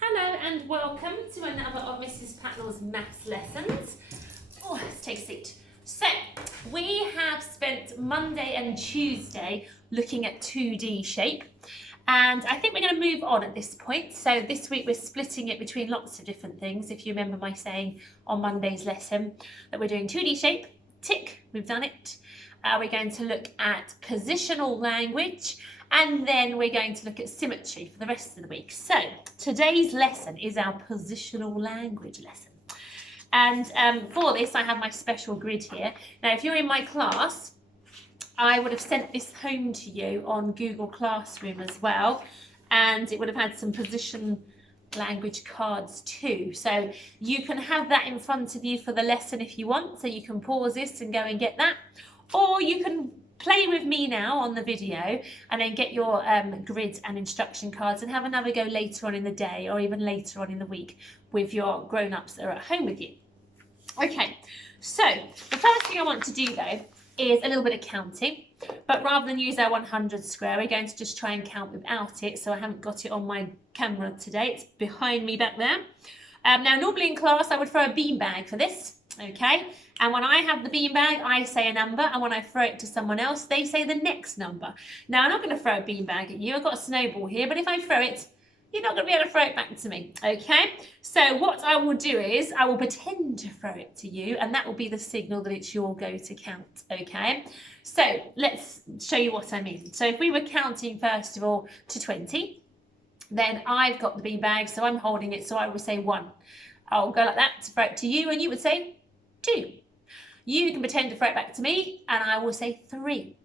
Hello and welcome to another of Mrs. Patnell's maths lessons. Oh, let's take a seat. So, we have spent Monday and Tuesday looking at 2D shape, and I think we're going to move on at this point. So this week we're splitting it between lots of different things. If you remember my saying on Monday's lesson that we're doing 2D shape, tick, we've done it. We're going to look at positional language, and then we're going to look at symmetry for the rest of the week. So today's lesson is our positional language lesson. And for this, I have my special grid here. Now, if you're in my class, I would have sent this home to you on Google Classroom as well. And it would have had some position language cards too. So you can have that in front of you for the lesson if you want. So you can pause this and go and get that. Or you can play with me now on the video and then get your grid and instruction cards and have another go later on in the day or even later on in the week with your grown-ups that are at home with you. Okay, so the first thing I want to do though is a little bit of counting, but rather than use our 100 square, we're going to just try and count without it. So I haven't got it on my camera today, it's behind me back there. Now normally in class I would throw a beanbag for this, okay? And when I have the beanbag, I say a number, and when I throw it to someone else, they say the next number. Now I'm not going to throw a beanbag at you, I've got a snowball here, but if I throw it, you're not going to be able to throw it back to me, okay? So what I will do is I will pretend to throw it to you, and that will be the signal that it's your go to count, okay? So let's show you what I mean. So if we were counting first of all to 20, then I've got the beanbag, so I'm holding it, so I will say 1. I'll go like that to throw it to you, and you would say 2. You can pretend to throw it back to me, and I will say 3.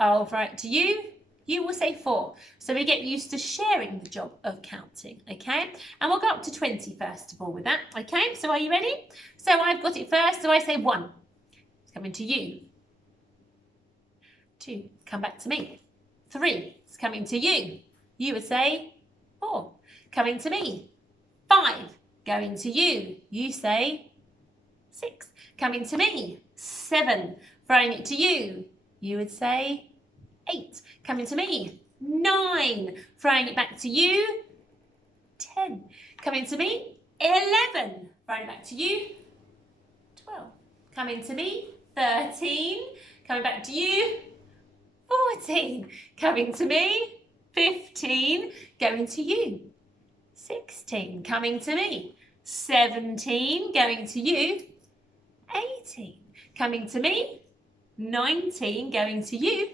I'll throw it to you, you will say 4. So we get used to sharing the job of counting, okay? And we'll go up to 20 first of all with that, okay? So are you ready? So I've got it first, so I say 1. It's coming to you. 2, come back to me. 3, it's coming to you. You would say 4. Coming to me. 5, going to you. You say 6. Coming to me. 7, throwing it to you. You would say 8. Coming to me. 9, throwing it back to you. 10. Coming to me. 11, throwing it back to you. 12. Coming to me. 13, coming back to you. 14, coming to me. 15, going to you. 16, coming to me. 17, going to you. 18, coming to me. 19, going to you.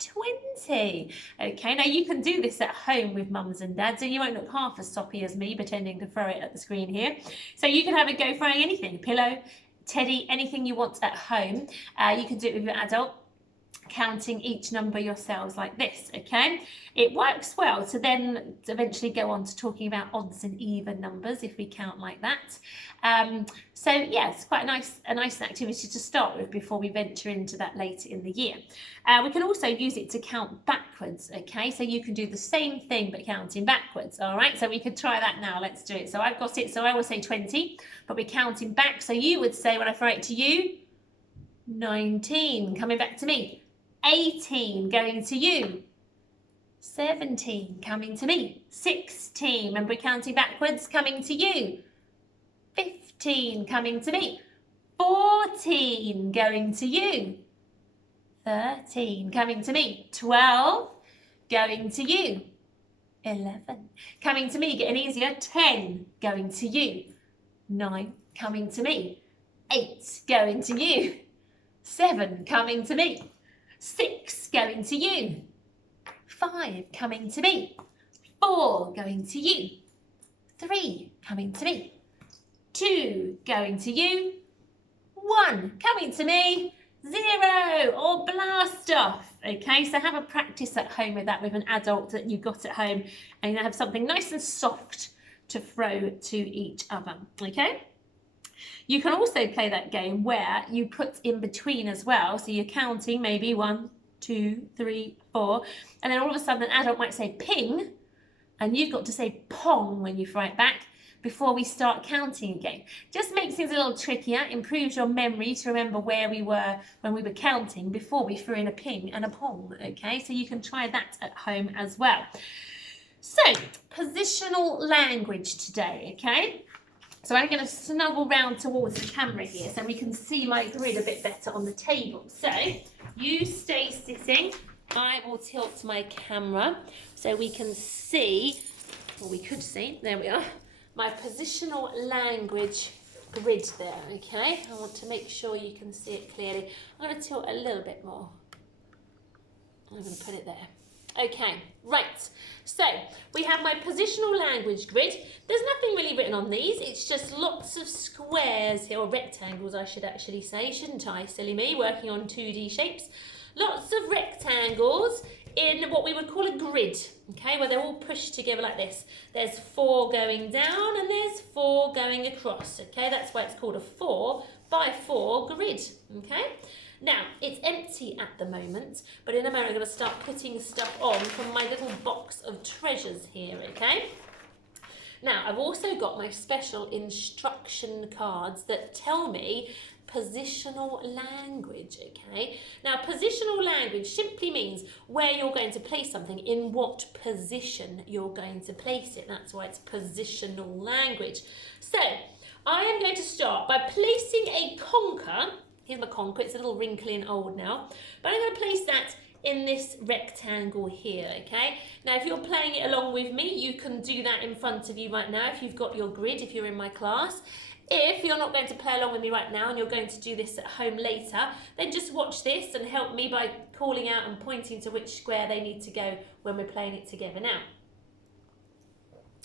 20. Okay, now you can do this at home with mums and dads, and you won't look half as soppy as me pretending to throw it at the screen here. So you can have a go throwing anything, pillow, teddy, anything you want at home. You can do it with your adult, counting each number yourselves like this, okay? It works well to then eventually go on to talking about odds and even numbers if we count like that. So yeah, it's quite a nice activity to start with before we venture into that later in the year. We can also use it to count backwards, okay? So you can do the same thing but counting backwards, all right? So we could try that now, let's do it. So I've got it, so I will say 20, but we're counting back. So you would say, when I throw it to you, 19, coming back to me. 18, going to you. 17, coming to me. 16, remember we're counting backwards, coming to you. 15, coming to me. 14, going to you. 13, coming to me. 12, going to you. 11, coming to me, getting easier. 10, going to you. 9, coming to me. 8, going to you. 7, coming to me. 6, going to you. 5, coming to me. 4, going to you. 3, coming to me. 2, going to you. 1, coming to me. 0, or blast off. Okay, so have a practice at home with that with an adult that you've got at home, and you have something nice and soft to throw to each other, okay? You can also play that game where you put in between as well. So you're counting maybe 1, 2, 3, 4. And then all of a sudden an adult might say ping. And you've got to say pong when you throw it back before we start counting again. Just makes things a little trickier. Improves your memory to remember where we were when we were counting before we threw in a ping and a pong. Okay, so you can try that at home as well. So, positional language today, okay? So I'm going to snuggle round towards the camera here so we can see my grid a bit better on the table. So, you stay sitting. I will tilt my camera so we can see, or we could see, there we are, my positional language grid there, okay? I want to make sure you can see it clearly. I'm going to tilt a little bit more. I'm going to put it there. Okay, right. So we have my positional language grid. There's nothing really written on these. It's just lots of squares here, or rectangles I should actually say, shouldn't I? Silly me, working on 2D shapes. Lots of rectangles in what we would call a grid, okay, where they're all pushed together like this. There's 4 going down and there's 4 going across, okay? That's why it's called a 4 by 4 grid, okay? Now, it's empty at the moment, but in a moment I'm going to start putting stuff on from my little box of treasures here, okay? Now, I've also got my special instruction cards that tell me positional language, okay? Now, positional language simply means where you're going to place something, in what position you're going to place it. That's why it's positional language. So, I am going to start by placing a conker. Here's my conker, it's a little wrinkly and old now, but I'm going to place that in this rectangle here, okay? Now, if you're playing it along with me, you can do that in front of you right now if you've got your grid, if you're in my class. If you're not going to play along with me right now and you're going to do this at home later, then just watch this and help me by calling out and pointing to which square they need to go when we're playing it together now.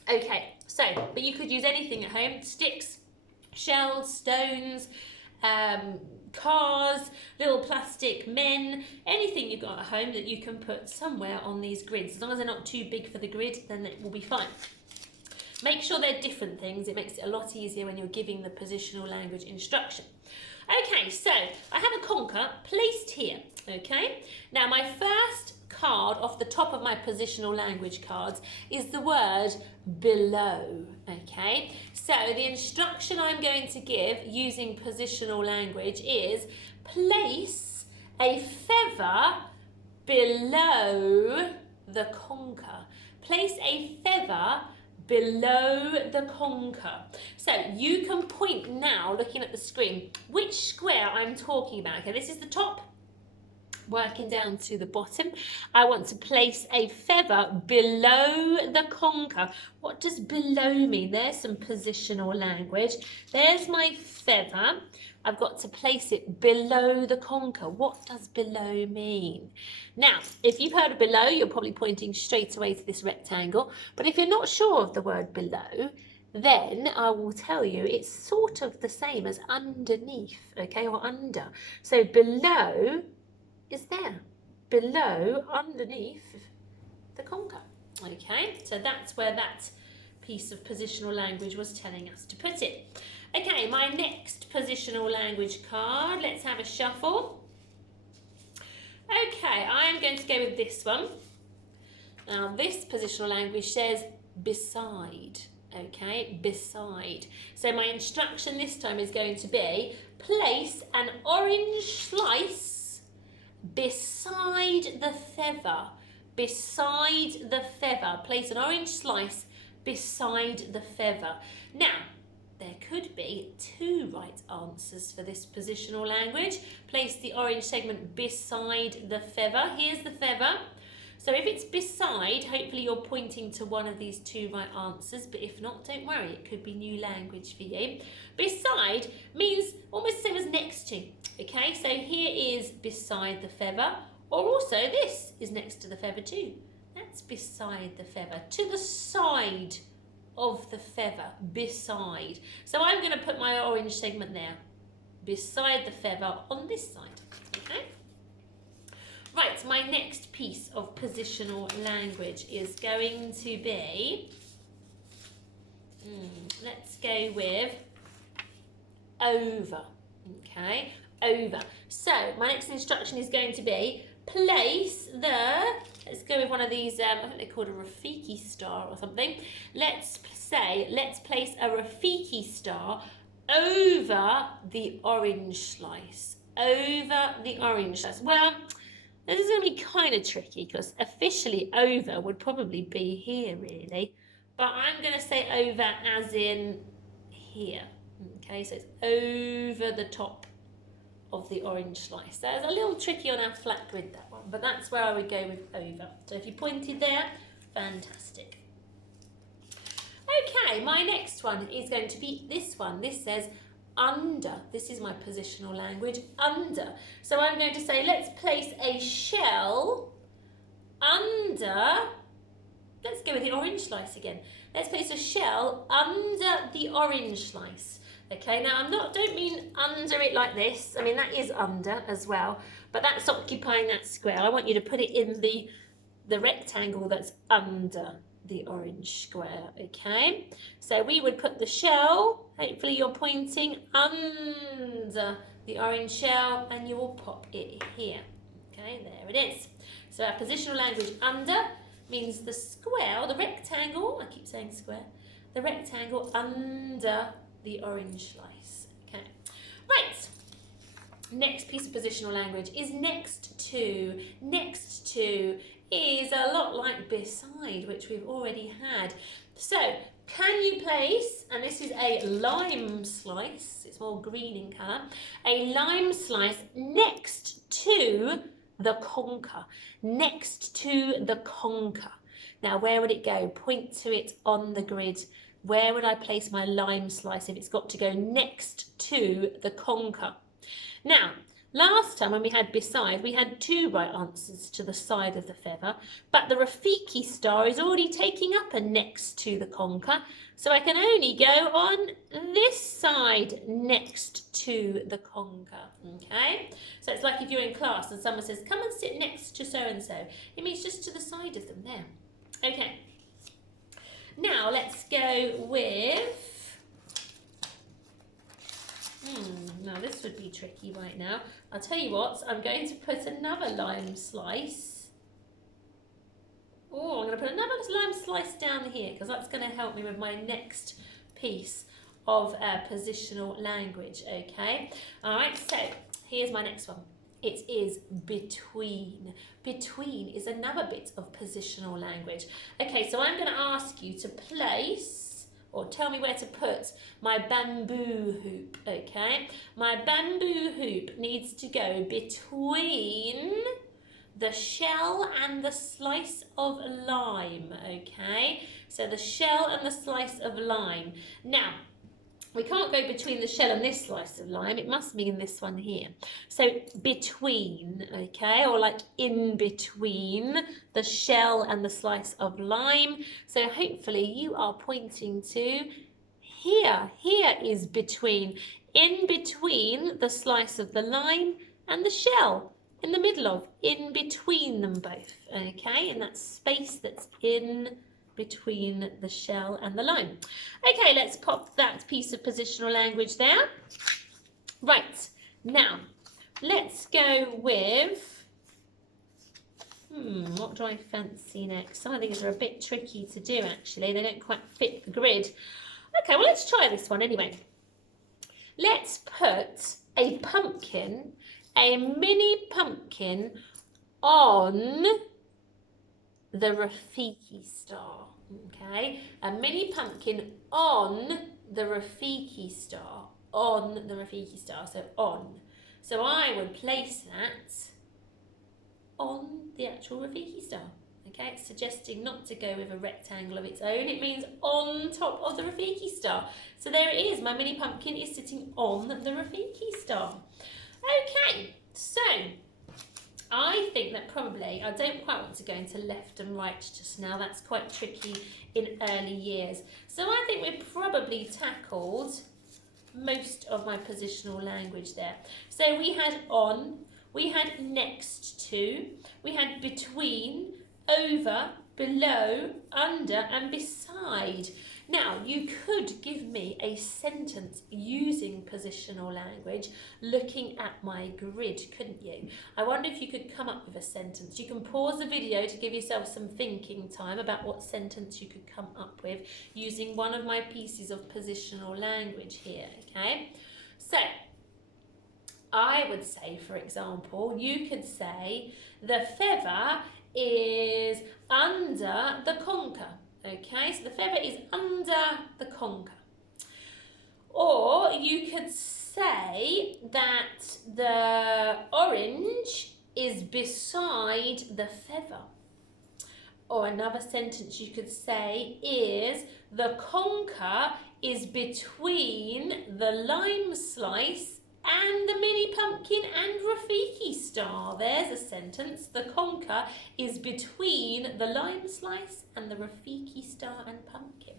Okay, so, but you could use anything at home, sticks, shells, stones, cars, little plastic men, anything you've got at home that you can put somewhere on these grids. As long as they're not too big for the grid, then it will be fine. Make sure they're different things. It makes it a lot easier when you're giving the positional language instruction. Okay, so I have a conker placed here, okay? Now, my first card off the top of my positional language cards is the word below, okay? So the instruction I'm going to give using positional language is place a feather below the conker. Place a feather below the conker. So you can point now, looking at the screen, which square I'm talking about. Okay, this is the top, working down to the bottom. I want to place a feather below the conker. What does below mean? There's some positional language. There's my feather. I've got to place it below the conker. What does below mean? Now, if you've heard of below, you're probably pointing straight away to this rectangle. But if you're not sure of the word below, then I will tell you it's sort of the same as underneath, okay, or under. So below is there, below, underneath the conker, okay? So that's where that piece of positional language was telling us to put it. Okay, my next positional language card, let's have a shuffle. Okay, I am going to go with this one. Now, this positional language says beside, okay, beside. So my instruction this time is going to be place an orange slice beside the feather, beside the feather. Place an orange slice beside the feather. Now, there could be 2 right answers for this positional language. Place the orange segment beside the feather. Here's the feather. So if it's beside, hopefully you're pointing to one of these 2 right answers, but if not, don't worry, it could be new language for you. Beside means almost the same as next to, okay? So here is beside the feather, or also this is next to the feather too. That's beside the feather, to the side of the feather, beside. So I'm going to put my orange segment there, beside the feather on this side, okay? Right, my next piece of positional language is going to be, let's go with over, okay, over. So my next instruction is going to be place the, let's go with one of these, I think they're called a Rafiki star or something. Let's say, let's place a Rafiki star over the orange slice, over the orange slice. Well, This is going to be kind of tricky because officially over would probably be here really, but I'm going to say over as in here. Okay, so it's over the top of the orange slice. That is a little tricky on our flat grid, that one, but that's where I would go with over. So if you pointed there, fantastic. Okay, my next one is going to be this one. This says under. This is my positional language, under. So I'm going to say, let's place a shell under, let's go with the orange slice again. Let's place a shell under the orange slice. Okay, now don't mean under it like this. I mean, that is under as well, but that's occupying that square. I want you to put it in the rectangle that's under the orange square, okay? So we would put the shell, hopefully you're pointing under the orange shell, and you will pop it here. Okay, there it is. So our positional language under means the square, or the rectangle, I keep saying square, the rectangle under the orange slice. Okay, right. Next piece of positional language is next to. Next to is a lot like beside, which we've already had. So, can you place, and this is a lime slice, it's more green in colour, a lime slice next to the conker. Next to the conker. Now, where would it go? Point to it on the grid. Where would I place my lime slice if it's got to go next to the conker? Now, last time when we had beside, we had 2 right answers to the side of the feather, but the Rafiki star is already taking up a next to the conker, so I can only go on this side next to the conker, okay? So it's like if you're in class and someone says, come and sit next to so-and-so. It means just to the side of them there. Okay. Now let's go with... now this would be tricky right now. I'll tell you what, I'm going to put another lime slice. Oh, I'm going to put another lime slice down here because that's going to help me with my next piece of positional language, okay? All right, so here's my next one. It is between. Between is another bit of positional language. Okay, so I'm going to ask you to place, or tell me where to put my bamboo hoop, okay? My bamboo hoop needs to go between the shell and the slice of lime, okay? So the shell and the slice of lime. Now, we can't go between the shell and this slice of lime. It must be in this one here. So between, okay, or like in between the shell and the slice of lime. So hopefully you are pointing to here. Here is between. In between the slice of the lime and the shell. In the middle of, in between them both, okay? And that space that's in between the shell and the lime. Okay, let's pop that piece of positional language there. Right, now, let's go with, what do I fancy next? Some of these are a bit tricky to do, actually. They don't quite fit the grid. Okay, well, let's try this one anyway. Let's put a pumpkin, a mini pumpkin, on the Rafiki star, okay? A mini pumpkin on the Rafiki star, on the Rafiki star, so on. So I would place that on the actual Rafiki star, okay? It's suggesting not to go with a rectangle of its own. It means on top of the Rafiki star. So there it is. My mini pumpkin is sitting on the Rafiki star. Okay, so I think that probably, I don't quite want to go into left and right just now. That's quite tricky in early years. So I think we've probably tackled most of my positional language there. So we had on, we had next to, we had between, over, below, under, and beside. Now, you could give me a sentence using positional language looking at my grid, couldn't you? I wonder if you could come up with a sentence. You can pause the video to give yourself some thinking time about what sentence you could come up with using one of my pieces of positional language here, okay? So, I would say, for example, you could say the feather is under the conker. Okay, so the feather is under the conker. Or you could say that the orange is beside the feather. Or another sentence you could say is the conker is between the lime slice and the mini pumpkin and Rafiki star. There's a sentence. The conker is between the lime slice and the Rafiki star and pumpkin.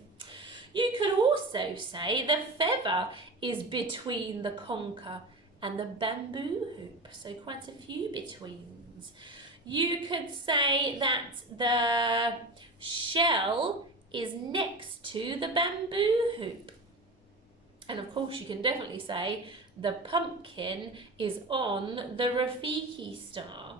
You could also say the feather is between the conker and the bamboo hoop. So quite a few betweens. You could say that the shell is next to the bamboo hoop. And of course you can definitely say the pumpkin is on the Rafiki star.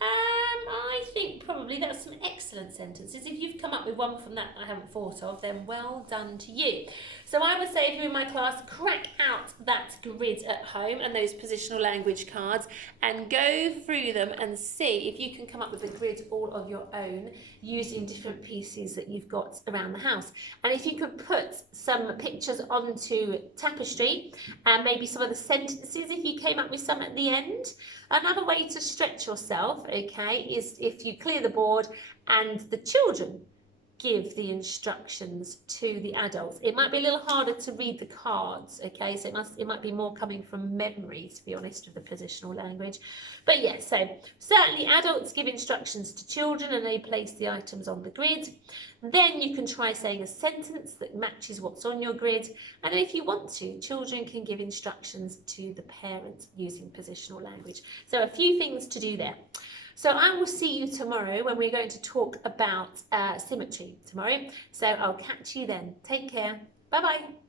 I think probably that's some excellent sentences. If you've come up with one from that I haven't thought of, then well done to you. So I would say if you're in my class, crack out that grid at home and those positional language cards and go through them and see if you can come up with a grid all of your own using different pieces that you've got around the house. And if you could put some pictures onto tapestry and maybe some of the sentences, if you came up with some at the end. Another way to stretch yourself, okay, is if you clear the board and the children give the instructions to the adults. It might be a little harder to read the cards, okay, so it might be more coming from memory, to be honest, with the positional language. But yeah, so certainly adults give instructions to children and they place the items on the grid. Then you can try saying a sentence that matches what's on your grid. And then if you want to, children can give instructions to the parents using positional language. So a few things to do there. So I will see you tomorrow when we're going to talk about symmetry tomorrow. So I'll catch you then. Take care. Bye-bye.